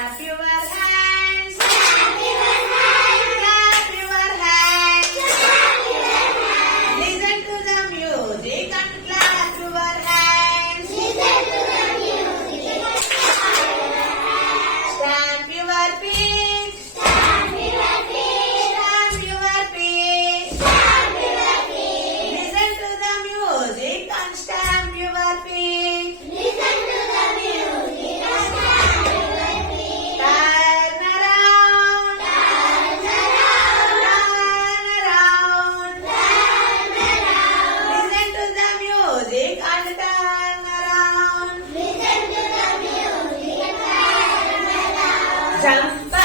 Clap your hands. Clap your hands. Listen to the music and clap your hands. Stamp your feet. Stamp your feet. Listen to the music and stamp your feet. Turn around. Turn around. Listen to the music and turn around. Jump